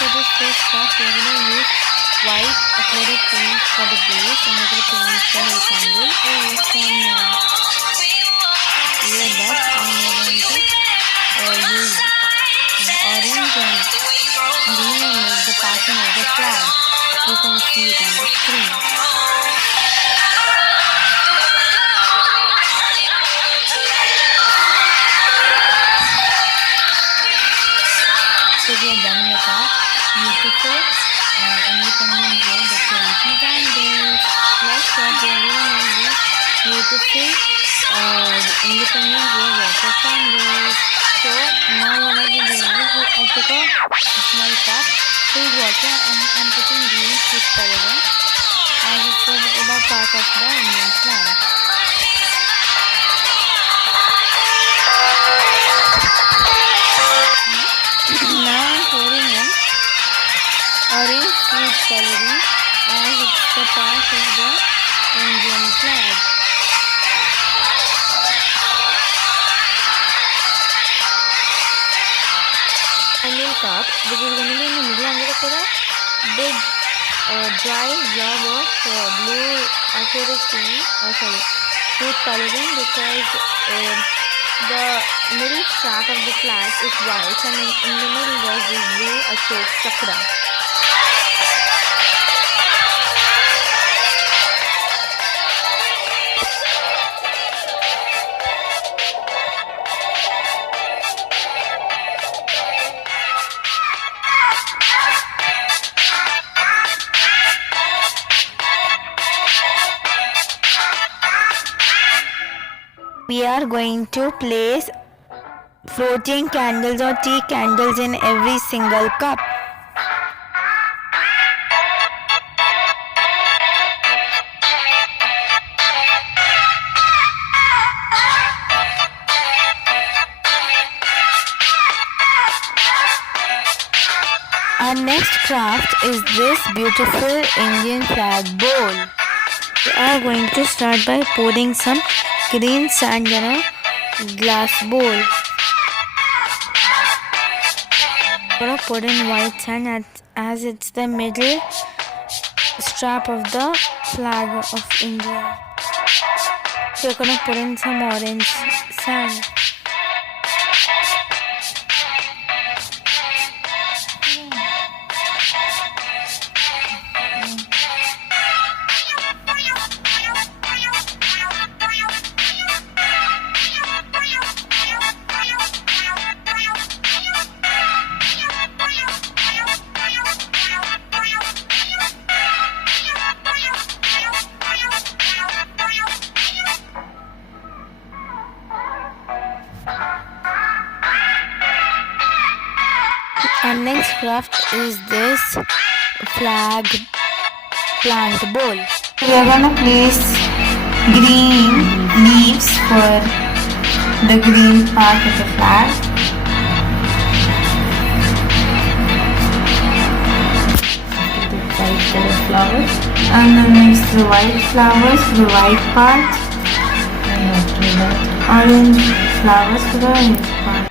for this first craft, we're going to use white acrylic paint for the base and we're going to paint the whole candle. We'll use some red dots and we're going to use orange and green and make the pattern of the flag. You can see it on the screen. So we are done with our beautiful independent way decoration candles. Next up we are going to use beautiful independent way water candles. So now what I will do is I took a small cup filled water and I'm putting green food coloring as it's a part of the Indian flag. Now I'm pouring in orange food coloring as it's the part of the Indian flag. Final cup, which is going to be in the middle. I'm going to put a big dry blob of blue acrylic paint, food coloring, because the middle strap of the flag is white and in the middle there's this blue Ashok chakra. We are going to place floating candles or tea candles in every single cup. Our next craft is this beautiful Indian flag bowl. We are going to start by pouring some green sand in a glass bowl. We're going to put in white sand as it's the middle strap of the flag of India. So we're going to put in some orange sand. Our next craft is this flag plant bowl. We are going to place green leaves for the green part of the flag. The white color flowers. And then next the white flowers for the white part. And orange flowers for the orange part.